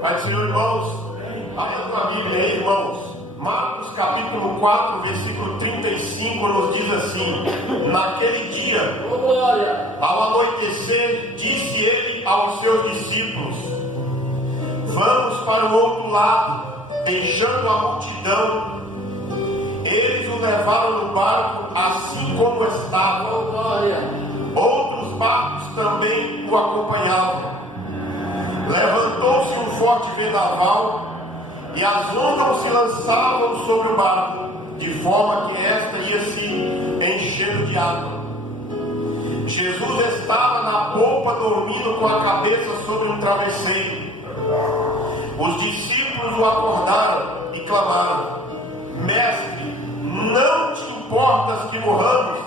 Pai do Senhor, irmãos, abra tua Bíblia aí, irmãos. Marcos capítulo 4, versículo 35 nos diz assim: naquele dia, ao anoitecer, disse ele aos seus discípulos: vamos para o outro lado. Deixando a multidão, eles o levaram no barco assim como estava. Outros barcos também o acompanhavam. Levantou-se um forte vendaval e as ondas se lançavam sobre o barco, de forma que esta ia se enchendo de água. Jesus estava na popa dormindo com a cabeça sobre um travesseiro. Os discípulos o acordaram e clamaram: Mestre, não te importas que morramos?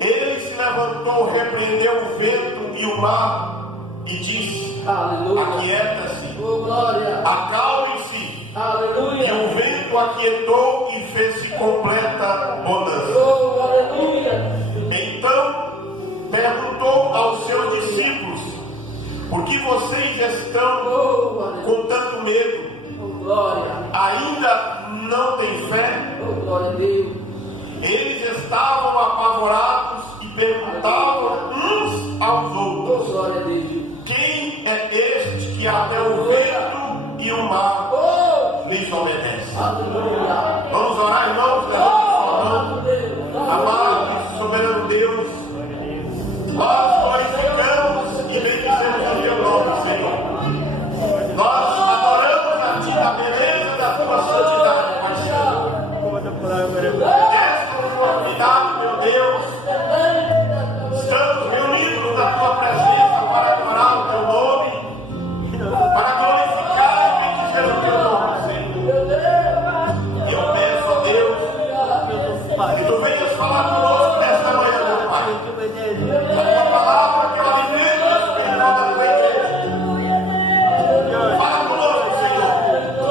Ele se levantou, repreendeu o vento e o mar e disse: aquieta-se, acalme-se. E o vento aquietou e fez-se completa bonança. Então perguntou aos seus discípulos: por que vocês estão com tanto medo? Ainda não têm fé? Eles estavam apavorados e perguntavam uns aos outros: quem é este que até o vento e o mar lhes obedecem? Vamos orar, irmãos? Levante sua mão. Amado e soberano Deus, nós glorificamos e bendizemos o teu nome, Senhor. Nós adoramos a ti na beleza da tua santidade, Pai Senhor. Esta oportunidade, meu Deus, estamos reunidos na tua presença para adorar o teu nome, para glorificar e bendizer o teu nome, Senhor. Eu peço a Deus que tu venhas falar conosco nesta manhã, meu Pai. A tua palavra que é o alimento espiritual da tua igreja. Fala conosco, Senhor.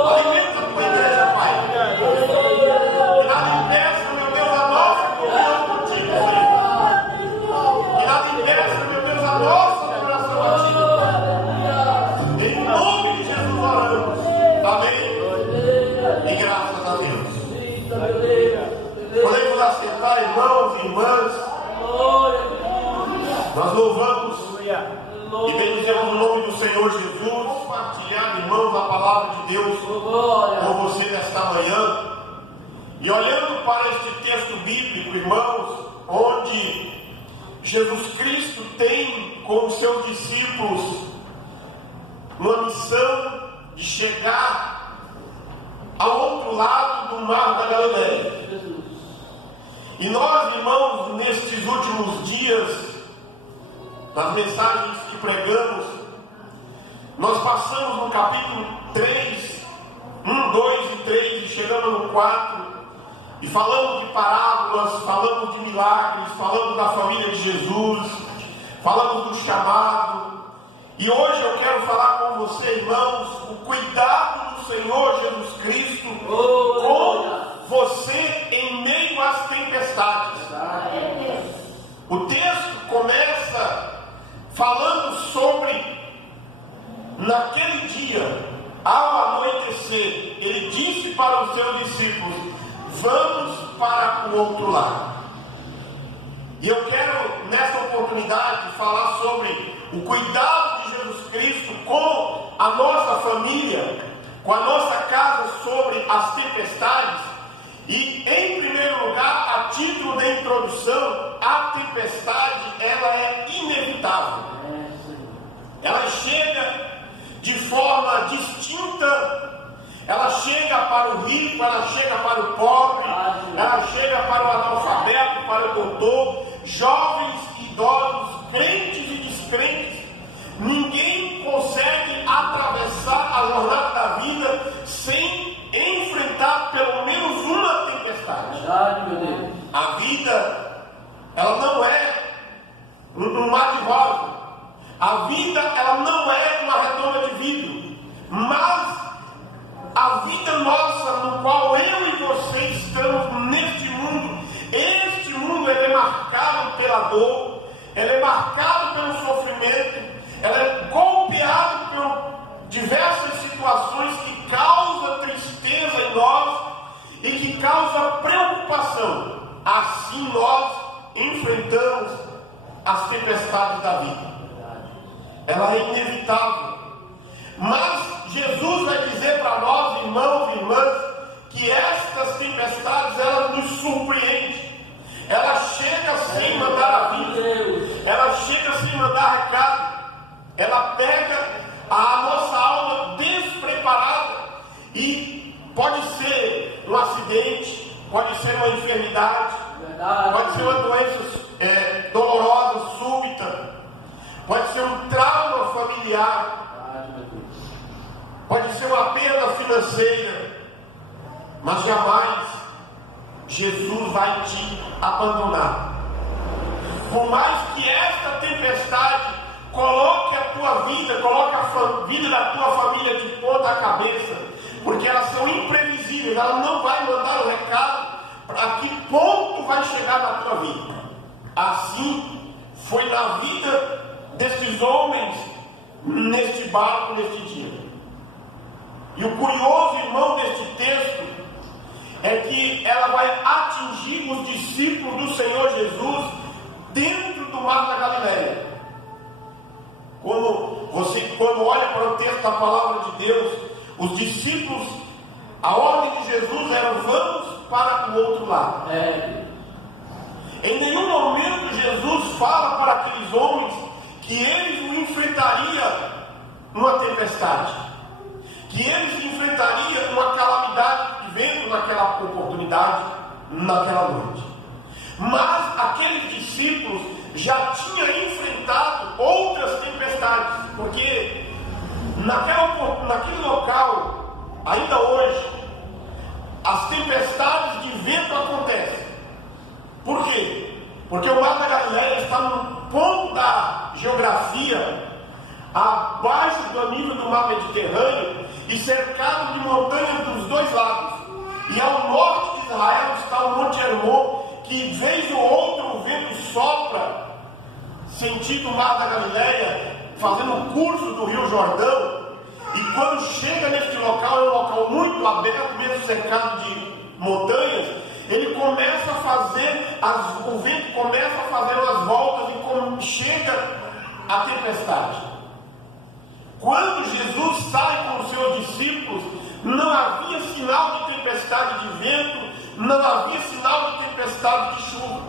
Alimenta a tua igreja, Pai. E nada impeça, meu Deus, a nossa comunhão contigo, Senhor. E nada impeça, meu Deus, a nossa adoração a ti. Em nome de Jesus oramos. Amém. E graças a Deus. Podemos assentar, irmãos e irmãs. Nós louvamos e bendizemos o nome do Senhor Jesus. Compartilhar, irmãos, a palavra de Deus com você nesta manhã. E olhando para este texto bíblico, irmãos, onde Jesus Cristo tem com os seus discípulos uma missão de chegar ao outro lado do mar da Galileia. E nós, irmãos, nestes últimos dias, nas mensagens que pregamos, nós passamos no capítulo 3, 1, 2 e 3, e chegamos no 4, e falamos de parábolas, falamos de milagres, falamos da família de Jesus, falamos do chamado. E hoje eu quero falar com você, irmãos, o cuidado do Senhor Jesus Cristo com você em meio às tempestades. O texto começa falando sobre naquele dia, ao anoitecer, ele disse para os seus discípulos: vamos para o outro lado. E eu quero nessa oportunidade falar sobre o cuidado de Jesus Cristo com a nossa família, com a nossa casa, sobre as tempestades. E em primeiro lugar, a título de introdução, a tempestade, ela é inevitável. Ela chega de forma distinta. Ela chega para o rico, ela chega para o pobre, ela chega para o analfabeto, para o doutor, jovens, idosos, crentes e descrentes. Ninguém consegue atravessar a jornada da vida sem enfrentar pelo menos uma tempestade. A vida, ela não é um mar de rosa. A vida, ela não é uma redoma de vidro. Mas a vida nossa, no qual eu e você estamos neste mundo, este mundo ele é marcado pela dor, ele é marcado pelo sofrimento, situações que causam tristeza em nós e que causam preocupação, assim nós enfrentamos as tempestades da vida. Ela é inevitável. Mas Jesus vai dizer para nós, irmãos e irmãs, que estas tempestades, elas nos surpreendem. Ela chega sem mandar aviso, ela chega sem mandar recado. Ela pega a nossa alma despreparada e pode ser um acidente, pode ser uma enfermidade, pode ser uma doença dolorosa, súbita, pode ser um trauma familiar, pode ser uma perda financeira, mas jamais Jesus vai te abandonar. Por mais que esta tempestade coloque a tua vida, coloque a vida da tua família de ponta cabeça, porque elas são imprevisíveis, ela não vai mandar o recado para que ponto vai chegar na tua vida. Assim foi na vida destes homens neste barco, neste dia. E o curioso, irmão, deste texto é que ela vai atingir os discípulos do Senhor Jesus dentro do mar da Galileia. Quando olha para o texto da palavra de Deus, os discípulos, a ordem de Jesus era: vamos para o outro lado. Em nenhum momento Jesus fala para aqueles homens que eles o enfrentariam numa tempestade, que eles enfrentariam uma calamidade de vento naquela oportunidade, naquela noite. Mas aqueles discípulos já tinham enfrentado outras tempestades, porque naquele local, ainda hoje, as tempestades de vento acontecem. Por quê? Porque o Mar da Galileia está num ponto da geografia abaixo do nível do mar Mediterrâneo e cercado de montanhas dos dois lados. E ao norte de Israel está o Monte Hermon, que vez ou outra o vento sopra sentido o Mar da Galileia, fazendo o curso do Rio Jordão. E quando chega neste local, é um local muito aberto, mesmo cercado de montanhas, ele começa a fazer, o vento começa a fazer umas voltas e quando chega a tempestade. Quando Jesus sai com os seus discípulos, não havia sinal de tempestade de vento, não havia sinal de tempestade de chuva.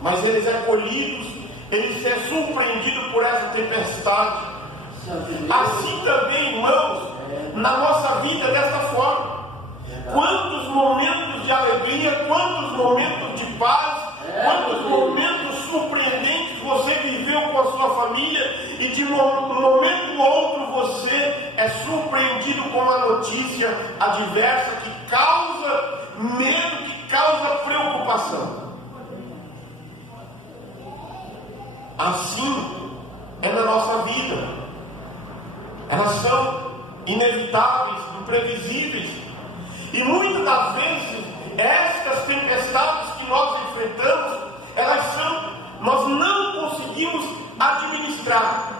Mas eles acolhidos, eles são surpreendidos por essa tempestade. Assim também, irmãos, na nossa vida é dessa forma. Quantos momentos de alegria, quantos momentos de paz, quantos momentos surpreendentes você viveu com a sua família e de um momento ou outro você é surpreendido com uma notícia adversa que causa medo, que causa preocupação. Assim é na nossa vida. Elas são inevitáveis, imprevisíveis. E muitas das vezes, estas tempestades que nós enfrentamos, nós não conseguimos administrar.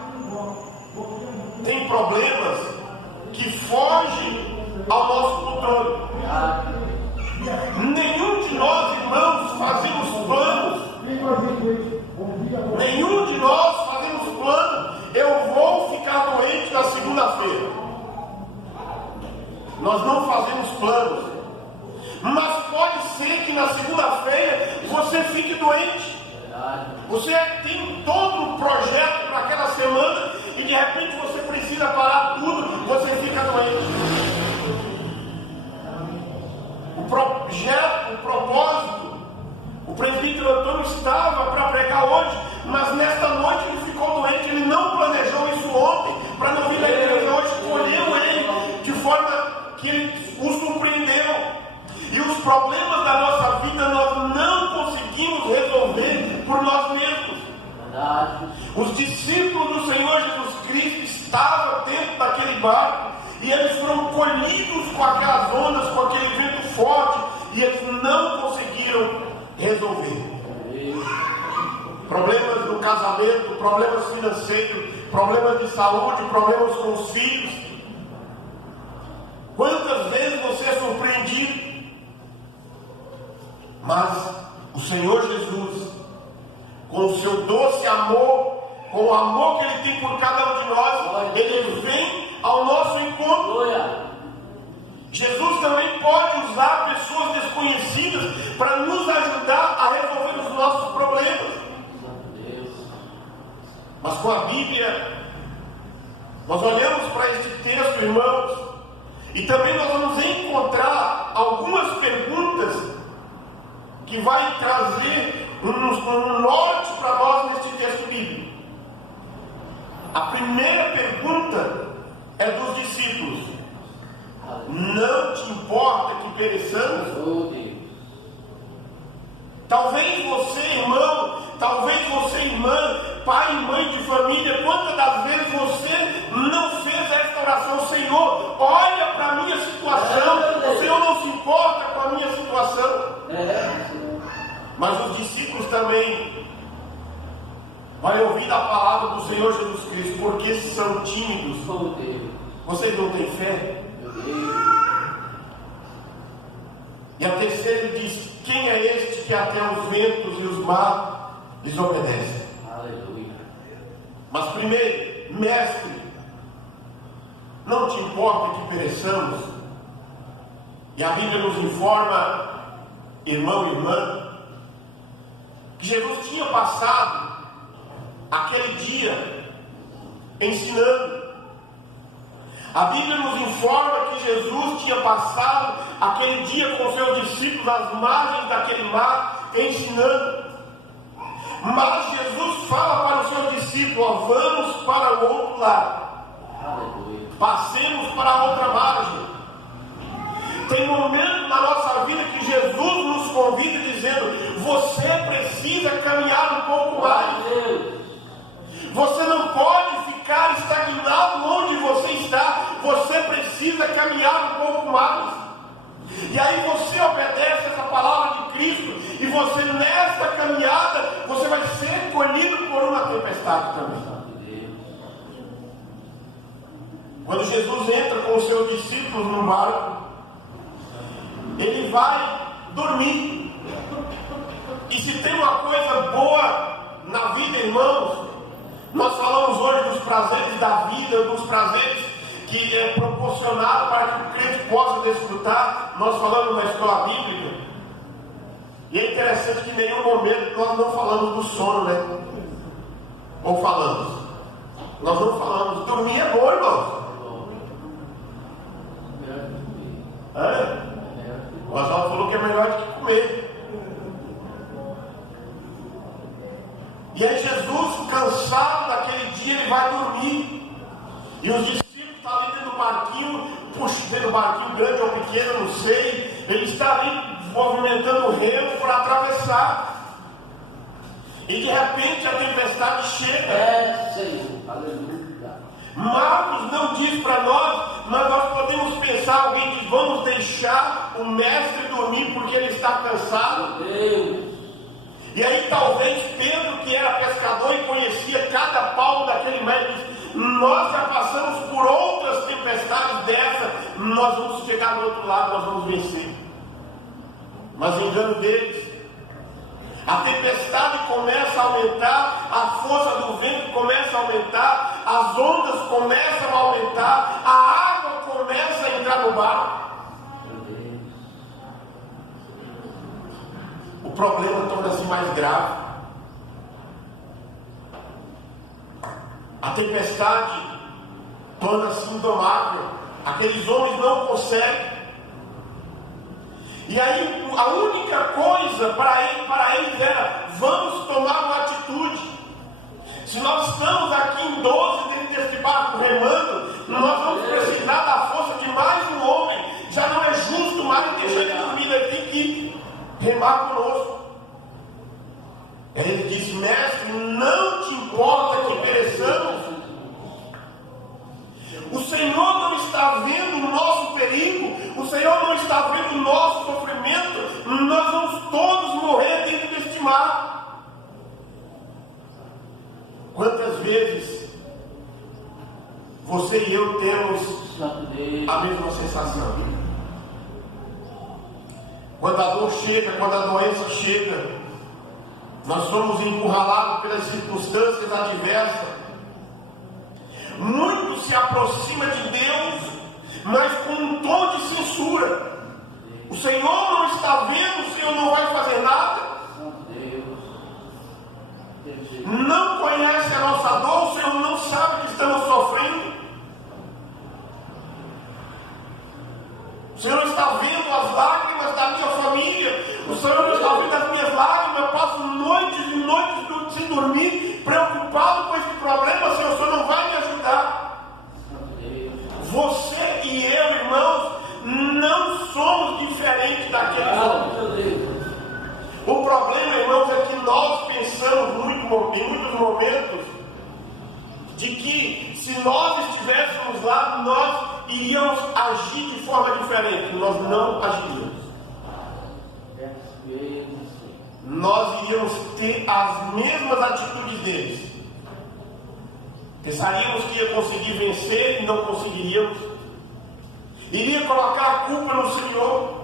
Tem problemas que fogem ao nosso controle. Nenhum de nós, irmãos, fazemos planos. Nenhum de nós fazemos plano. Eu vou ficar doente na segunda-feira. Nós não fazemos planos. Mas pode ser que na segunda-feira você fique doente. Você tem todo um projeto para aquela semana e de repente você precisa parar tudo, você fica doente. O projeto, o propósito, o presbítero Antônio estava para pregar hoje, mas nesta noite ele ficou doente. Ele não planejou isso ontem para não vir à igreja hoje, escolheu ele de forma que ele o surpreendeu. E os problemas da nossa vida nós não conseguimos resolver por nós mesmos. Os discípulos do Senhor Jesus Cristo estavam dentro daquele barco e eles foram colhidos com aquelas ondas, com aquele vento forte, e eles não conseguiram resolver. Problemas no casamento, problemas financeiros, problemas de saúde, problemas com os filhos. Quantas vezes você é surpreendido? Mas o Senhor Jesus, com o seu doce amor, com o amor que Ele tem por cada um de nós, Ele vem ao nosso encontro. Jesus também pode usar pessoas desconhecidas para nos ajudar a resolver os nossos problemas. Mas com a Bíblia, nós olhamos para este texto, irmãos, e também nós vamos encontrar algumas perguntas que vai trazer um norte para nós neste texto bíblico. A primeira pergunta é dos discípulos: não te importa que pereçamos? Talvez você, irmão, talvez você, irmã, pai e mãe de família, quantas das vezes você não fez esta oração: Senhor, olha para a minha situação, o Senhor não se importa com a minha situação. Mas os discípulos também vai ouvir a palavra do Senhor Jesus Cristo, porque são tímidos. Vocês não têm fé? E a terceira diz: quem é este que até os ventos e os mares lhes obedecem? Aleluia. Mas primeiro, mestre, não te importa que pereçamos? E a Bíblia nos informa, irmão e irmã, que Jesus tinha passado aquele dia ensinando. A Bíblia nos informa que Jesus tinha passado aquele dia com seus discípulos às margens daquele mar, ensinando. Mas Jesus fala para os seus discípulos: ó, vamos para o outro lado, passemos para a outra margem. Tem momentos na nossa vida que Jesus nos convida dizendo: você precisa caminhar um pouco mais. Você não pode ficar estagnado onde você está. Você precisa caminhar um pouco mais. E aí você obedece essa palavra de Cristo, e você, nessa caminhada, você vai ser colhido por uma tempestade também. Quando Jesus entra com os seus discípulos no barco, ele vai dormir. E se tem uma coisa boa na vida, irmãos, nós falamos hoje dos prazeres da vida, dos prazeres que é proporcionado para que o crente possa desfrutar. Nós falamos na escola bíblica, e é interessante que em nenhum momento nós não falamos do sono, né? Ou falamos? Nós não falamos. Dormir é bom, irmãos. O Oswaldo falou que é melhor do que comer. E aí Jesus, cansado daquele dia, ele vai dormir. E os discípulos estão ali dentro do barquinho, dentro do barquinho grande ou pequeno, não sei. Ele está ali movimentando o remo para atravessar. E de repente a tempestade chega. Senhor, aleluia. Marcos não diz para nós, mas nós podemos pensar, alguém diz: vamos deixar o mestre dormir porque ele está cansado. Deus. E aí talvez Pedro, que era pescador e conhecia cada palmo daquele mar, diz: nós já passamos por outras tempestades dessa, nós vamos chegar do outro lado, nós vamos vencer. Mas engano deles. A tempestade começa a aumentar, a força do vento começa a aumentar, as ondas começam a aumentar, a água começa a entrar no barco. O problema torna-se mais grave. A tempestade torna-se indomável. Aqueles homens não conseguem. E aí a única coisa para eles era: vamos tomar uma atitude. Se nós estamos aqui em 12 dentro desse barco remando, nós vamos precisar da força de mais um homem. Já não é justo mais deixar ele dormir, ele tem que remar conosco. Aí ele disse: mestre, não te importa que pereçamos? O Senhor não está vendo o nosso perigo, o Senhor não está vendo o nosso sofrimento, nós vamos todos morrer dentro deste mar. Quantas vezes você e eu temos a mesma sensação. Quando a dor chega, quando a doença chega, nós somos encurralados pelas circunstâncias adversas. Muito se aproxima de Deus, mas com um tom de censura. O Senhor não está vendo, o Senhor não vai fazer nada. Não conhece a nossa dor, o Senhor não sabe que estamos sofrendo. O Senhor está vendo as lágrimas da minha família. O Senhor não está vendo as minhas lágrimas. Eu passo noites e noites sem dormir, preocupado com esse problema. Senhor, o Senhor não vai me ajudar. Você e eu, irmãos, não somos diferentes daqueles homens. O problema, irmãos, é que nós pensamos em muitos momentos de que se nós estivéssemos lá, nós iríamos agir de forma diferente. Nós não agiríamos. Nós iríamos ter as mesmas atitudes deles. Pensaríamos que ia conseguir vencer e não conseguiríamos. Iria colocar a culpa no Senhor.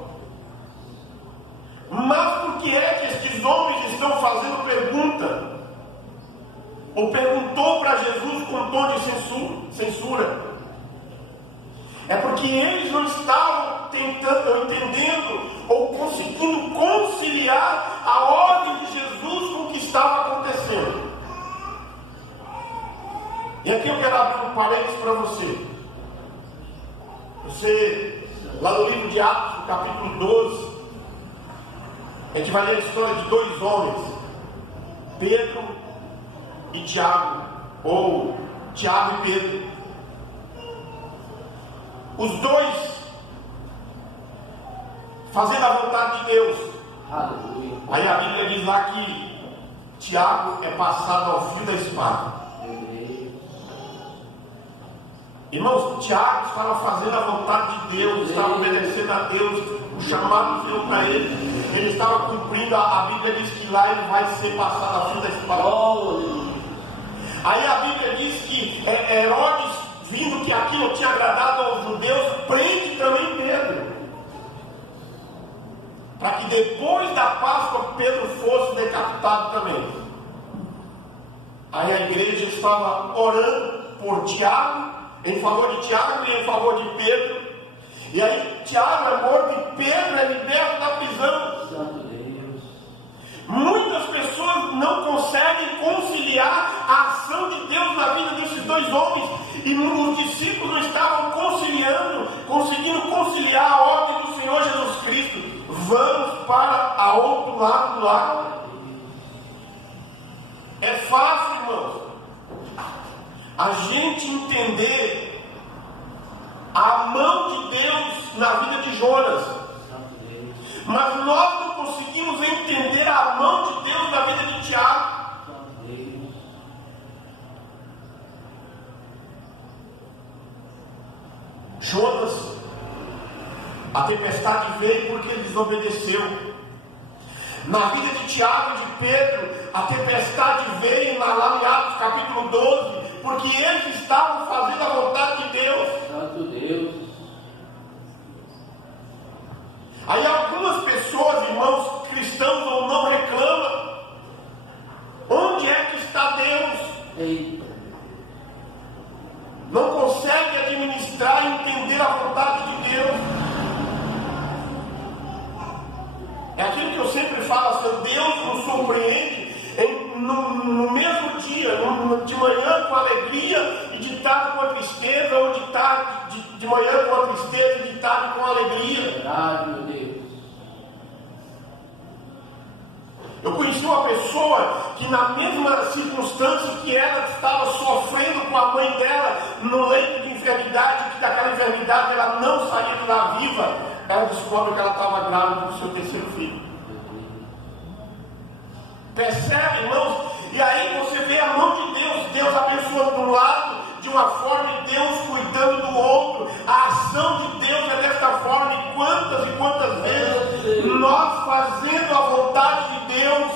Mas por que é que estes homens estão fazendo pergunta? Ou perguntou para Jesus com tom de censura? É porque eles não estavam entendendo ou conseguindo conciliar a ordem de Jesus com o que estava acontecendo. E aqui eu quero abrir um parênteses para você. Você, lá no livro de Atos, no capítulo 12, a gente vai ler a história de dois homens, Pedro e Tiago, ou Tiago e Pedro. Os dois fazendo a vontade de Deus. Aleluia. Aí a Bíblia diz lá que Tiago é passado ao fio da espada. Irmãos, Tiago estava fazendo a vontade de Deus, estava obedecendo a Deus, o chamado do Senhor para ele estava cumprindo. A Bíblia diz que lá ele vai ser passado ao fio da espada. Aí a Bíblia diz que Herodes, vindo que aquilo tinha agradado aos judeus, prende também Pedro, para que depois da Páscoa Pedro fosse decapitado também. Aí a igreja estava orando por Tiago, em favor de Tiago e em favor de Pedro. E aí Tiago é morto e Pedro é liberto da prisão. Santo Deus. Muitas pessoas não conseguem conciliar a ação de Deus na vida desses dois homens. E os discípulos não estavam conseguindo conciliar a ordem do Senhor Jesus Cristo. Vamos para a outro lado do lago. É fácil, irmãos, a gente entender a mão de Deus na vida de Jonas, mas nós não conseguimos entender a mão de Deus na vida de Tiago. Jonas, a tempestade veio porque ele desobedeceu. Na vida de Tiago e de Pedro, a tempestade veio lá em Atos capítulo 12, porque eles estavam fazendo a vontade de Deus. Santo Deus. Aí algumas pessoas, irmãos, cristãos ou não, reclamam. Onde é que está Deus? Eita. Não consegue administrar e entender a vontade de Deus. É aquilo que eu sempre falo, assim, Deus nos surpreende no mesmo dia, de manhã com alegria e de tarde com a tristeza, ou de manhã com a tristeza e de tarde com a alegria. Ah, meu Deus. Eu conheci uma pessoa que na mesma circunstância que ela estava sofrendo com a mãe dela no leito de enfermidade, que daquela enfermidade ela não saía de lá viva, ela descobre que ela estava grávida do seu terceiro filho. Percebe, irmãos? E aí você vê a mão de Deus, Deus abençoando de um lado de uma forma e Deus cuidando do outro. A ação de Deus é desta forma, e quantas vezes nós fazendo a vontade de Deus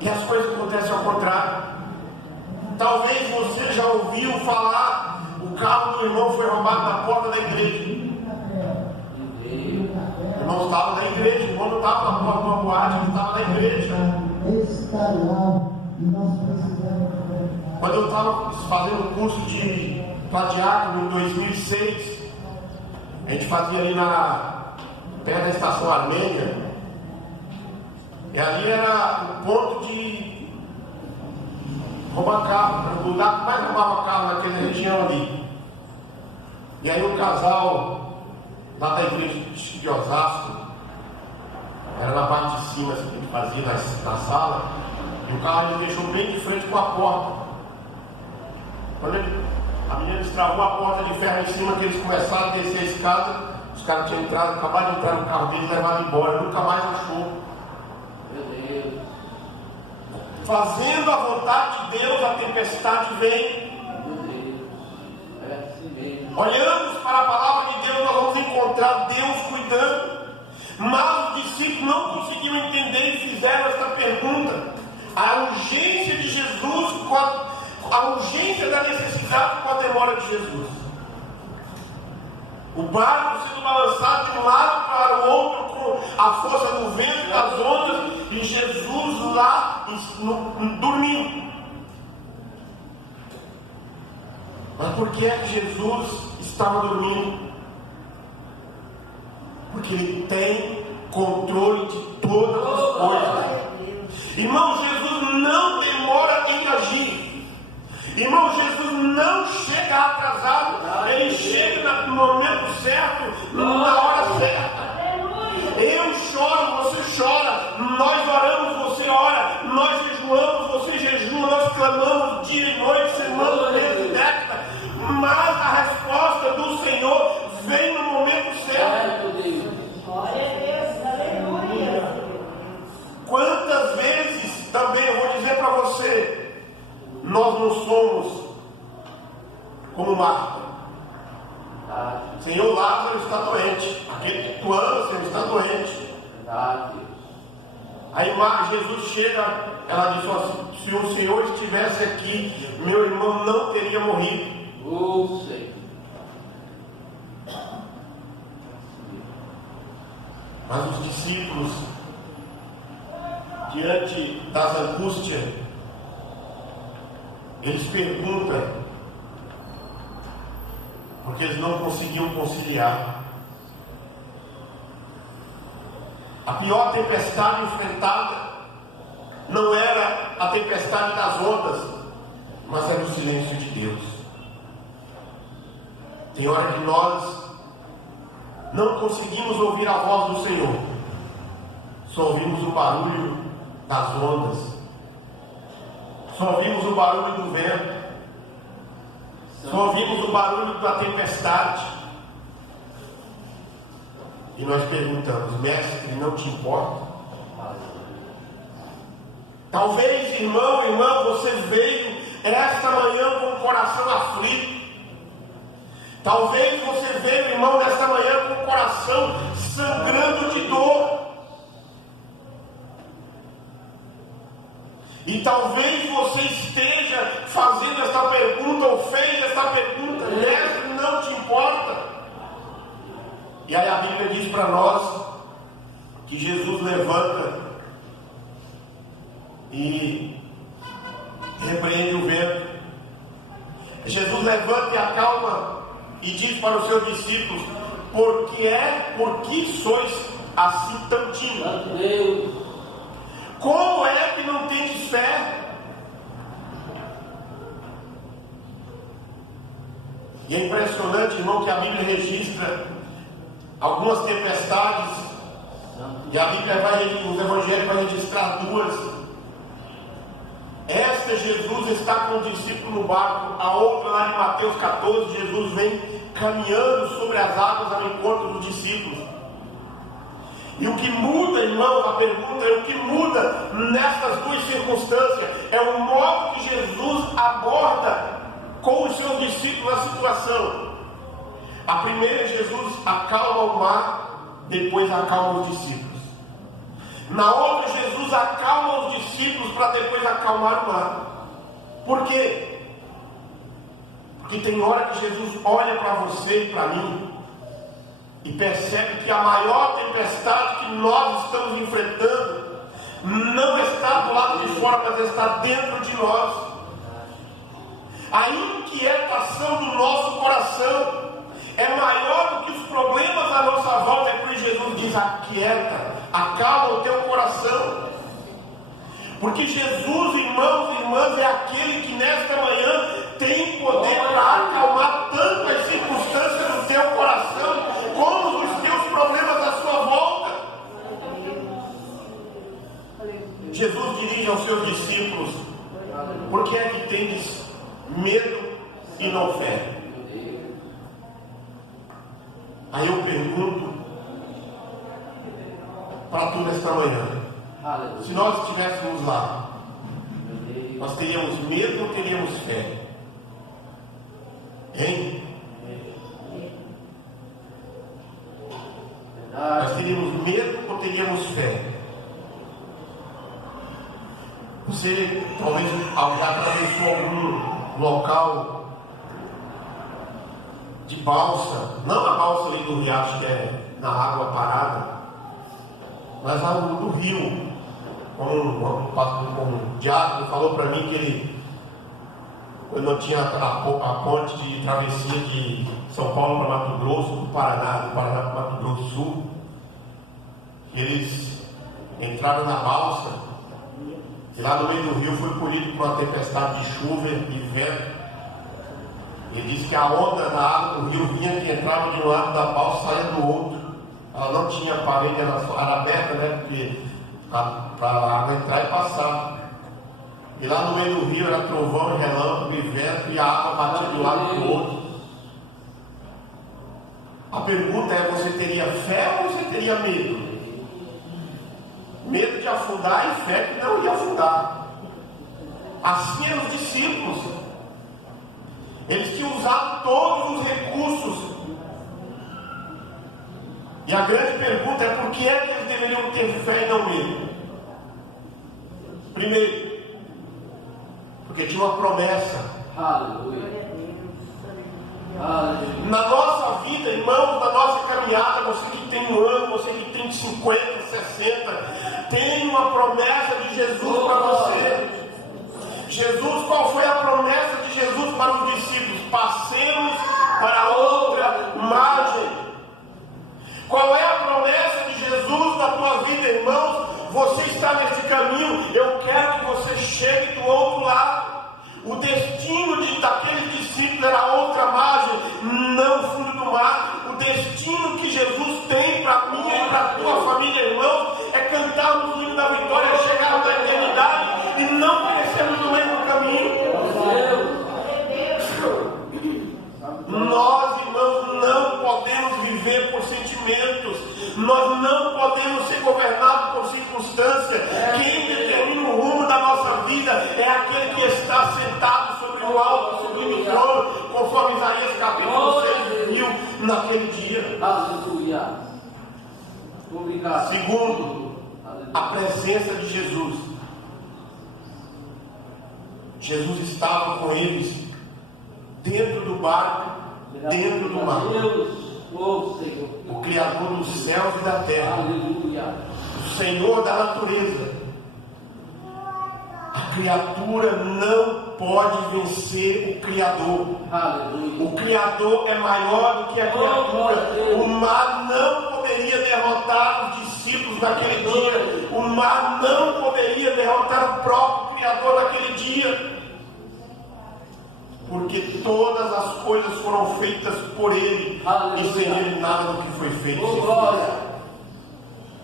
e as coisas acontecem ao contrário. Está talvez você já ouviu falar, o carro do irmão foi roubado na porta da igreja. O irmão estava na igreja, o irmão não estava na porta de uma boate, ele estava na igreja. Quando eu estava fazendo o curso para diácono em 2006, a gente fazia ali perto da estação Armênia, e ali era o ponto de roubar carro, o lugar que mais roubava carro naquela região ali. E aí um casal lá da igreja de Osasco, era na parte de cima assim, que a gente fazia na sala, e o carro ele deixou bem de frente com a porta. Quando a menina destravou a porta de ferro em cima, que eles começaram a descer a escada, os caras tinham entrado, acabaram de entrar no carro deles e levaram embora, nunca mais achou. Meu Deus. Fazendo a vontade de Deus, a tempestade vem. Meu Deus. É assim mesmo. Olhamos para a palavra de Deus, nós vamos encontrar Deus cuidando. Mas os discípulos não conseguiram entender e fizeram esta pergunta: a urgência de Jesus, a urgência da necessidade com a demora de Jesus. O barco sendo balançado de um lado para o outro com a força do vento e das ondas, e Jesus lá dormindo. Mas por que é que Jesus estava dormindo? Porque Ele tem controle de todas as coisas. Irmão, Jesus não demora em agir. Irmão, Jesus não chega atrasado. Ele chega no momento certo, na hora certa. Eu choro, você chora. Nós oramos, você ora. Nós jejuamos, você jejua. Nós clamamos dia e noite, semana, mês e década. Mas a resposta do Senhor vem no momento certo. Glória a Deus, aleluia. Quantas vezes, também eu vou dizer para você, nós não somos como Marta. Senhor, Lázaro está doente. Aquele que tu ama, Senhor, está doente. Aí Jesus chega, ela diz assim: se o Senhor estivesse aqui, meu irmão não teria morrido. Sei. Mas os discípulos, diante das angústias, eles perguntam, porque eles não conseguiam conciliar. A pior tempestade enfrentada não era a tempestade das ondas, mas era o silêncio de Deus. Tem hora que nós não conseguimos ouvir a voz do Senhor, só ouvimos o barulho das ondas, só ouvimos o barulho do vento, só ouvimos o barulho da tempestade. E nós perguntamos: mestre, não te importa? Talvez, irmão, irmã, você veio esta manhã com o coração aflito. Talvez você veio, irmão, nesta manhã com o coração sangrando de dor. E talvez você esteja fazendo esta pergunta, ou fez esta pergunta: mestre, não te importa? E aí a Bíblia diz para nós que Jesus levanta e repreende o vento. Jesus levanta e acalma e diz para os seus discípulos: por que sois assim tão tímidos? Como é que não tendes fé? E é impressionante, irmão, que a Bíblia registra algumas tempestades, e a Bíblia os evangelhos vai registrar duas. Esta, Jesus está com o discípulo no barco. A outra, lá em Mateus 14, Jesus vem caminhando sobre as águas ao encontro dos discípulos. E o que muda, irmão, a pergunta é: o que muda nestas duas circunstâncias é o modo que Jesus aborda com os seus discípulos a situação. A primeira, Jesus acalma o mar, depois acalma os discípulos. Na outra, Jesus acalma os discípulos para depois acalmar o mar. Por quê? Que tem hora que Jesus olha para você e para mim e percebe que a maior tempestade que nós estamos enfrentando não está do lado de fora, mas está dentro de nós. A inquietação do nosso coração é maior do que os problemas à nossa volta. É por isso que Jesus diz: aquieta, acalma o teu coração. Porque Jesus, irmãos e irmãs, é aquele que nesta manhã tem poder para acalmar tanto as circunstâncias do teu coração, como os teus problemas à sua volta. Jesus dirige aos seus discípulos: por que é que tendes medo e não fé? Aí eu pergunto para tu nesta manhã: se nós estivéssemos lá, nós teríamos medo ou teríamos fé? Hein? Nós teríamos medo ou teríamos fé? Você talvez já atravessou algum local de balsa, não a balsa ali do riacho que é na água parada, mas a do rio. Um diácono falou para mim que ele, quando eu tinha a ponte de travessia de São Paulo para Mato Grosso, do Paraná para Mato Grosso do Sul, eles entraram na balsa e lá no meio do rio foi polido por uma tempestade de chuva e vento. Ele disse que a onda da água do rio vinha que entrava de um lado da balsa e saía do outro. Ela não tinha parede, era aberta, né? Porque para a água entrar e passar. E lá no meio do rio era trovão, relâmpago e vento, e a água batia de um lado e do outro. A pergunta é: você teria fé ou você teria medo? Medo de afundar e fé que não ia afundar. Assim eram os discípulos. Eles tinham usado todos os recursos. E a grande pergunta é: por que é que eles deveriam ter fé e não medo? Primeiro, porque tinha uma promessa. Aleluia. Aleluia. Na nossa vida, irmãos, na nossa caminhada, você que tem 1 ano, você que tem 50, 60, tem uma promessa de Jesus para você. Jesus, qual foi a promessa de Jesus para os discípulos? Passemos para outra margem. Qual é a promessa de Jesus na tua vida, irmãos? Você está nesse caminho, eu quero que você chegue do outro lado. O destino daqueles discípulos era outra margem, não o fundo do mar. O destino que Jesus tem para mim e para a tua família, irmãos, é cantarmos o hino da vitória, chegarmos à eternidade e não perecermos no meio do caminho. Nós, irmãos, não podemos viver por sentimentos. Nós não podemos ser governados por circunstâncias. Quem determina o rumo da nossa vida é aquele que está sentado sobre o alto, sublime trono, conforme Isaías capítulo 6 viu naquele dia. Aleluia. Obrigado. Segundo, a presença de Jesus. Jesus estava com eles dentro do barco, dentro do mar. O Criador dos céus e da terra. Aleluia. O Senhor da natureza. A criatura não pode vencer o Criador. Aleluia. O Criador é maior do que a criatura. O mar não poderia derrotar os discípulos naquele dia. O mar não poderia derrotar o próprio Criador naquele dia. Porque todas as coisas foram feitas por Ele. Aleluia. E sem Ele nada do que foi feito. Oh, glória.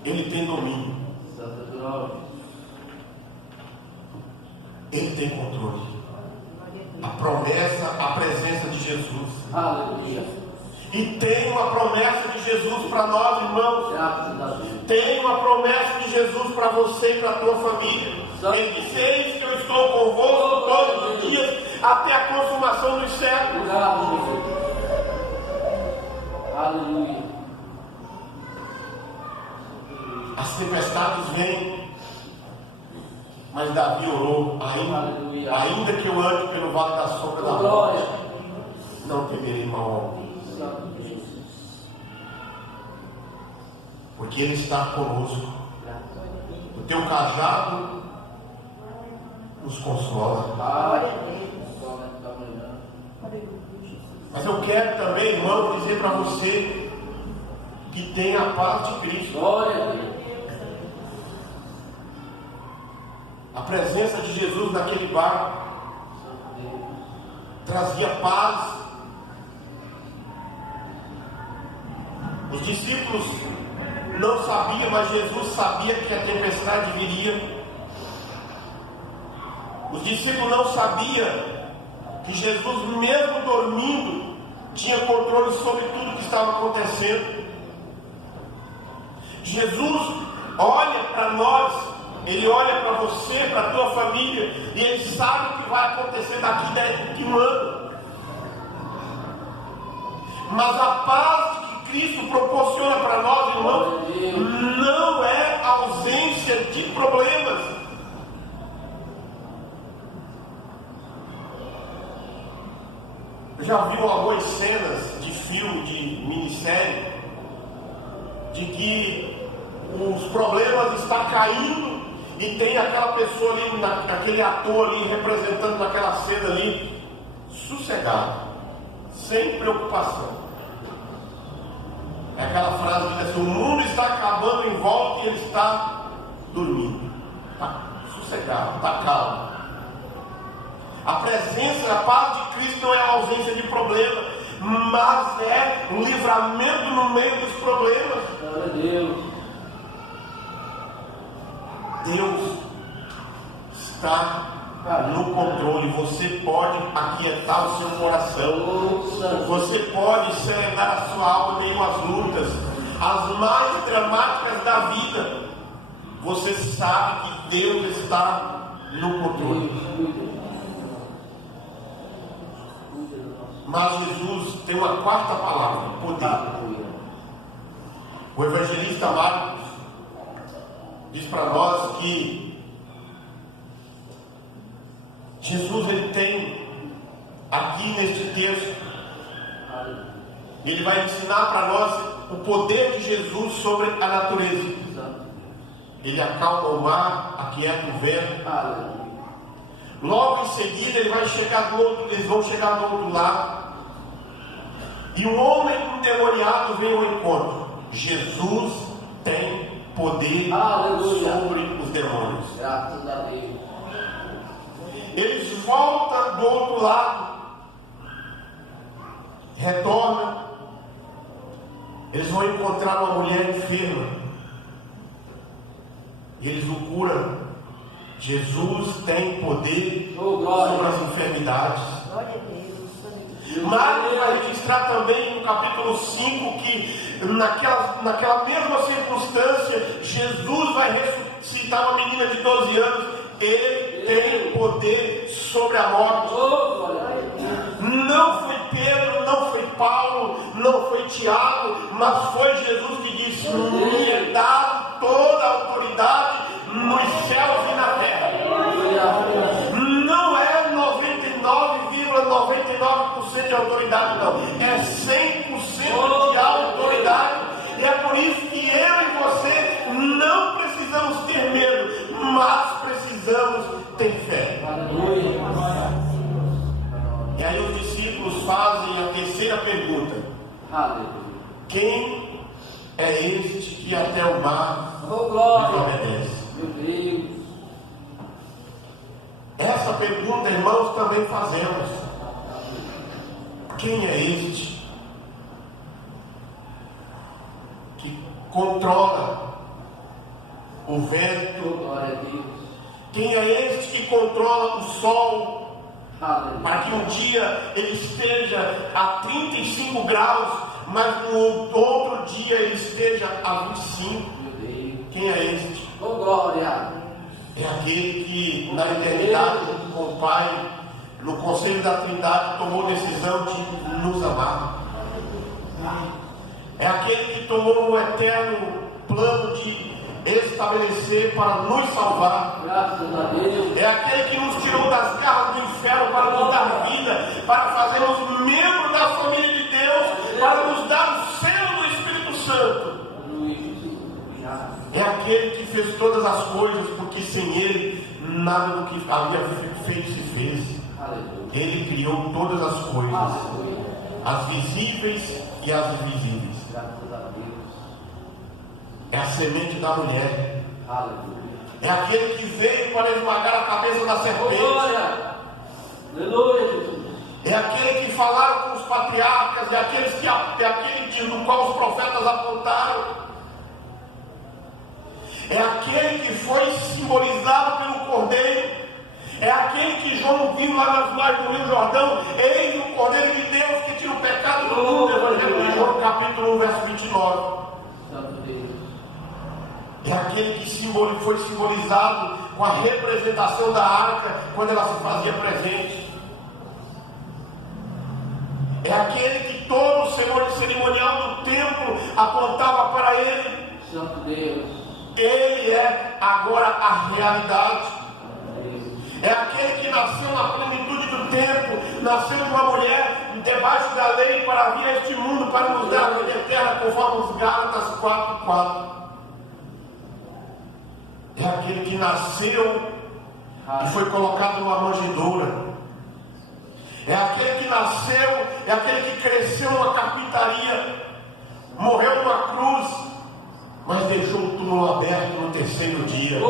Ele tem domínio. Santa glória. Ele tem controle. A promessa, a presença de Jesus. Aleluia. E tem uma promessa de Jesus para nós, irmãos. Graças a Deus. Tem uma promessa de Jesus para você e para a tua família. Ele disse: eis que eu estou convosco todos os dias até a consumação dos séculos. Obrigado, Jesus. Aleluia. As tempestades vêm, mas Davi orou: ainda que eu ande pelo vale da sombra da morte, ao ombro. Porque Ele está conosco. O teu cajado nos consola. Mas eu quero também, irmão, dizer para você que tem a paz de Cristo. A presença de Jesus naquele barco trazia paz. Os discípulos não sabiam, mas Jesus sabia que a tempestade viria. Os discípulos não sabiam que Jesus, mesmo dormindo, tinha controle sobre tudo que estava acontecendo. Jesus olha para nós, Ele olha para você, para a tua família, e Ele sabe o que vai acontecer daqui de um ano. Mas a paz que Cristo proporciona para nós, irmãos, não é ausência de problemas. Já viu algumas cenas de filme, de minissérie, de que os problemas estão caindo e tem aquela pessoa ali, aquele ator ali representando naquela cena ali, sossegado, sem preocupação. É aquela frase que diz assim: o mundo está acabando em volta e ele está dormindo, está sossegado, está calmo. A presença, a paz de Cristo não é a ausência de problema, mas é um livramento no meio dos problemas. Glória a Deus. Deus está no controle. Você pode aquietar o seu coração. Você pode serenar a sua alma em meio às lutas, as mais dramáticas da vida. Você sabe que Deus está no controle. Mas Jesus tem uma quarta palavra: poder. O evangelista Marcos diz para nós que Jesus, ele tem aqui neste texto, ele vai ensinar para nós o poder de Jesus sobre a natureza. Ele acalma o mar, aquieta o vento. Logo em seguida eles vão chegar do outro lado, e um homem endemoniado vem ao encontro. Jesus tem poder sobre os demônios. Graças a Deus. Eles voltam do outro lado, retornam, eles vão encontrar uma mulher enferma, e eles o curam. Jesus tem poder sobre as enfermidades. Marcos vai registrar também no capítulo 5 que naquela mesma circunstância, Jesus vai ressuscitar uma menina de 12 anos. Ele tem poder sobre a morte. Não foi Pedro, não foi Paulo, não foi Tiago, mas foi Jesus que disse: me é dado toda a autoridade nos céus e na terra. Não é 99,99% de autoridade, não. É 100% de autoridade. E é por isso que eu e você não precisamos ter medo, mas precisamos ter fé. E aí os discípulos fazem a terceira pergunta: quem é este que até o mar lhe obedece? Meu Deus. Essa pergunta, irmãos, também fazemos. Quem é este que controla o vento? Glória a Deus. Quem é este que controla o sol? Aleluia. Para que um dia ele esteja a 35 graus, mas no outro dia ele esteja a 25. Meu Deus. Quem é este? Oh, glória. É aquele que na eternidade com o Pai, no conselho da Trindade, tomou decisão de nos amar. É aquele que tomou um eterno plano de estabelecer para nos salvar. Graças a Deus. É aquele que nos tirou das garras do inferno para nos dar vida, para fazermos membro da família de para nos dar o selo do Espírito Santo. É aquele que fez todas as coisas, porque sem Ele nada do que havia feito se fez. Ele criou todas as coisas, as visíveis e as invisíveis. É a semente da mulher. É aquele que veio para esmagar a cabeça da serpente. É aquele que falaram com os patriarcas, é aquele no qual os profetas apontaram. É aquele que foi simbolizado pelo Cordeiro. É aquele que João viu lá nas margens do Rio Jordão. Eis o Cordeiro de Deus que tira o pecado do mundo. Evangelho de João, capítulo 1, verso 29. É aquele que foi simbolizado com a representação da arca quando ela se fazia presente. É aquele que todo o cerimonial do templo apontava para ele. Santo Deus. Ele é agora a realidade. É aquele que nasceu na plenitude do tempo, nasceu de uma mulher debaixo da lei para vir a este mundo, para nos dar a vida eterna, conforme os Gálatas 4:4. É aquele que nasceu e foi colocado numa manjedoura. É aquele que nasceu, é aquele que cresceu numa carpintaria, morreu numa cruz, mas deixou o túmulo aberto no terceiro dia.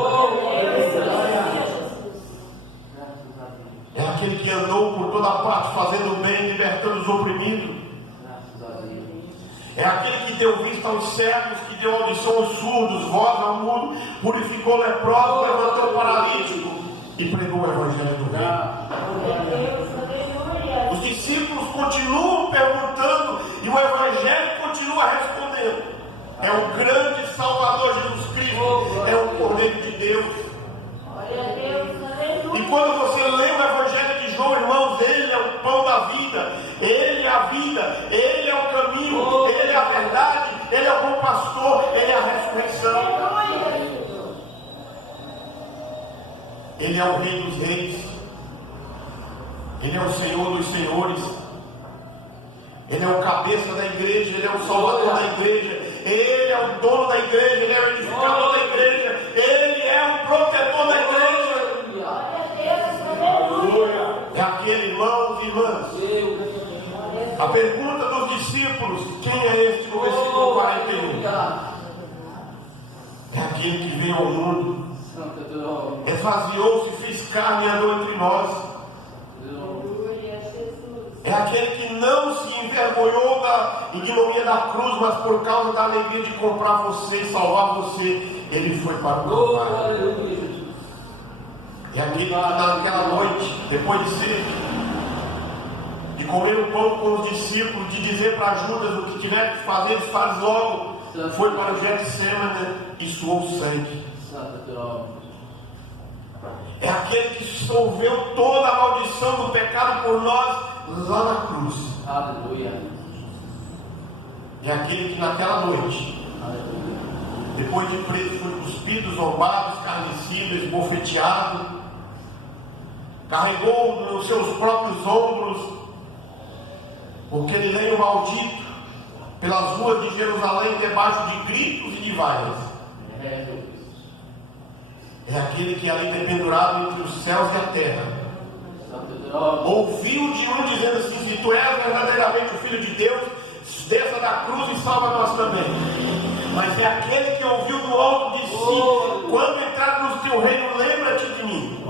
É aquele que andou por toda parte fazendo bem, libertando os oprimidos. É aquele que deu vista aos cegos, que deu audição aos surdos, voz ao mudo, purificou leprosos, levantou paralítico e pregou o evangelho do reino. Os discípulos continuam perguntando e o evangelho continua respondendo. É o grande Salvador Jesus Cristo, é o Cordeiro de Deus. E quando você lê o evangelho de João, irmãos, ele é o pão da vida, ele é a vida, ele é o caminho, ele é a verdade, ele é o bom pastor, ele é a ressurreição. Ele é o Rei dos Reis, ele é o Senhor dos Senhores, ele é o cabeça da igreja, ele é o salvador da igreja, ele é o dono da igreja, ele é o edificador da igreja, ele é o protetor da igreja. É aquele, irmãos e irmãs. A pergunta dos discípulos: quem é este? No versículo 41. É aquele que veio ao mundo, esvaziou-se, fez carne e andou entre nós. É aquele que não se envergonhou da ignomínia da cruz, mas por causa da alegria de comprar você e salvar você, ele foi para o Calvário. É aquele que naquela noite, depois de comer o pão com os discípulos, de dizer para Judas: o que tiver que fazer, faz logo, foi para o Getsemane e suou sangue. É aquele que dissolveu toda a maldição do pecado por nós lá na cruz. Aleluia. É aquele que naquela noite, depois de preso, foi cuspido, zombado, escarnecido, esbofeteado, carregou nos seus próprios ombros aquele lenho maldito pelas ruas de Jerusalém, debaixo de gritos e de vaias. É aquele que ali pendurado entre os céus e a terra, ouviu de um dizendo assim: se tu és verdadeiramente o Filho de Deus, desça da cruz e salva nós também. Mas é aquele que ouviu do alto de si: quando entrar no teu reino, lembra-te de mim.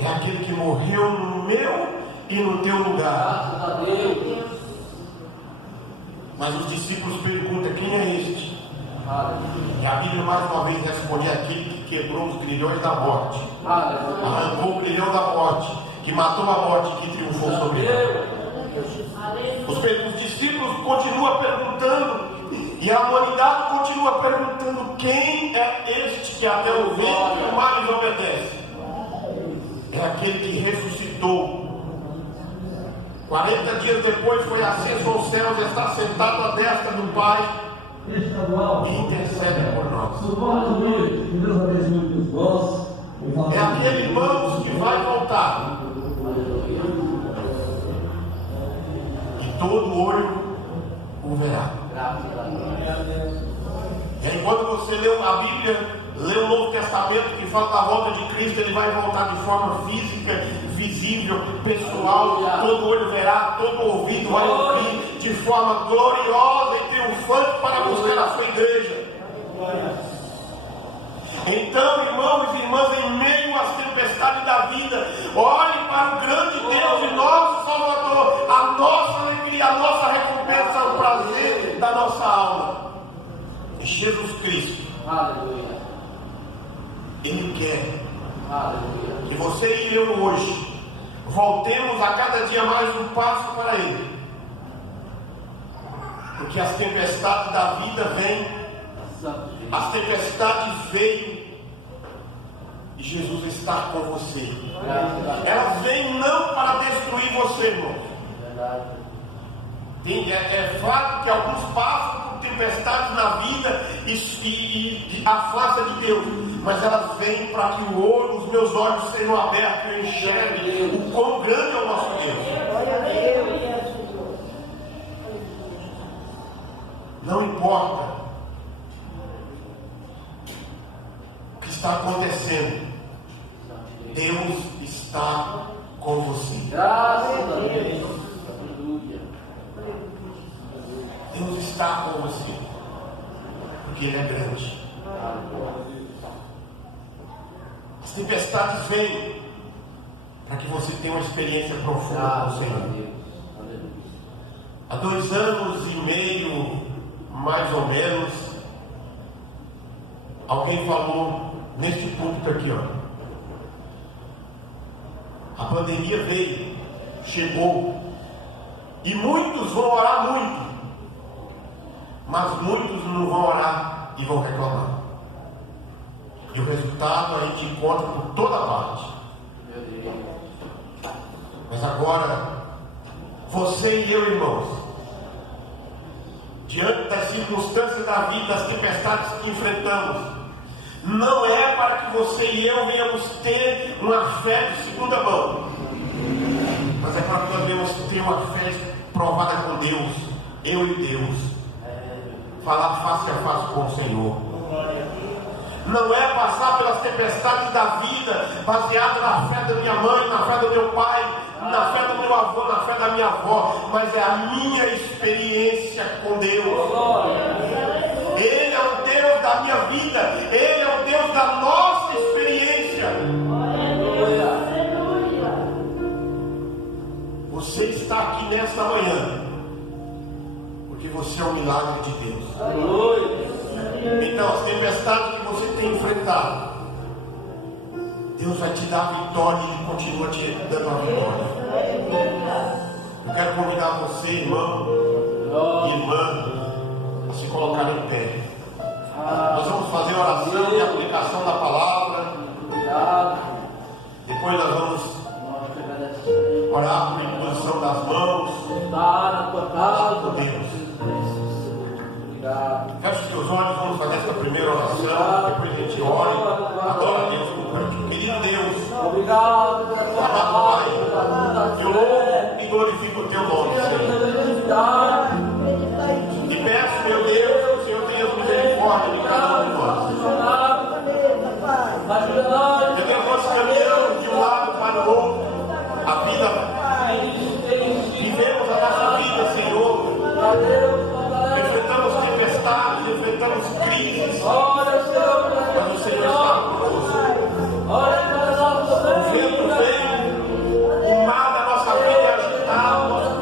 É aquele que morreu no meu e no teu lugar. Mas os discípulos perguntam: quem é este? E a Bíblia mais uma vez responde: aquele que quebrou os grilhões da morte, arrancou o grilhão da morte, que matou a morte e que triunfou sobre ela. Os discípulos continuam perguntando, e a humanidade continua perguntando: quem é este que até o vento e o mar lhes obedece? É aquele que ressuscitou. 40 dias depois foi aceso aos céus, está sentado à destra do Pai e intercede por nós. É aquele, irmãos, que vai voltar. todo olho o verá. Graças a Deus. E aí quando você lê a Bíblia, lê o Novo Testamento que fala da volta de Cristo, ele vai voltar de forma física, visível, pessoal, todo olho verá, todo ouvido vai ouvir, de forma gloriosa e triunfante para buscar a sua igreja. Então, irmãos e irmãs, em meio às tempestades da vida, olhe para o grande Deus e nosso Salvador, a nossa alegria, a nossa recompensa, o prazer da nossa alma. Jesus Cristo. Aleluia. Ele quer Aleluia. que você e eu hoje voltemos a cada dia mais um passo para Ele, porque as tempestades da vida vêm, as tempestades veio e Jesus está com você. Elas vêm não para destruir você, irmão. É fato que alguns passam por tempestades na vida e afasta de Deus, mas elas vêm para que os meus olhos sejam abertos e eu enxergue o quão grande é o nosso Deus. Não importa o que está acontecendo, Deus está com você. Graças a Deus. Deus está com você, porque Ele é grande. As tempestades vêm para que você tenha uma experiência profunda com o Senhor. Há 2 anos e meio, mais ou menos, alguém falou neste púlpito aqui, a pandemia veio, chegou, e muitos vão orar muito, mas muitos não vão orar e vão reclamar. E o resultado a gente encontra por toda parte. Mas agora, você e eu, irmãos, diante das circunstâncias da vida, das tempestades que enfrentamos, não é para que você e eu venhamos ter uma fé de segunda mão, mas é para que nós venhamos ter uma fé provada com Deus, eu e Deus, falar face a face com o Senhor. Não é passar pelas tempestades da vida baseado na fé da minha mãe, na fé do meu pai, na fé do meu avô, na fé da minha avó, mas é a minha experiência com Deus. Ele é o Deus da minha vida, Ele é o Deus da nossa experiência. Você está aqui nesta manhã porque você é um milagre de Deus. Então, as tempestades que você tem enfrentado, Deus vai te dar a vitória e Ele continua te dando a vitória. Eu quero convidar você, irmão e irmã, a se colocar em pé. Nós vamos fazer a oração e a aplicação da palavra. Depois nós vamos orar por imposição das mãos. Por Deus. Feche os seus olhos, vamos fazer essa primeira oração. Depois a gente ore. Adora a Deus com canto. Querido Deus, obrigado, amado Pai, eu louvo e glorifico o teu nome, Senhor. E peço, meu Deus, que o Senhor tenha misericórdia de cada um de nós. Deus, nós caminhamos de um lado para o outro. A vida, vivemos a nossa vida, Senhor. Enfrentamos tempestades, enfrentamos crises, mas o Senhor está conosco. O vento vem, o mar da nossa vida é agitado, nosso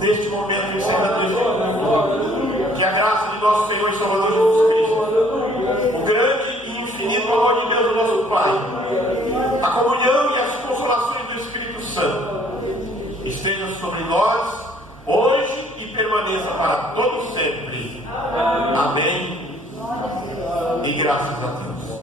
neste momento encerra a testemunha. Que a graça de nosso Senhor e Salvador Jesus Cristo, o grande e infinito amor de Deus, nosso Pai, a comunhão e as consolações do Espírito Santo estejam sobre nós hoje e permaneça para todos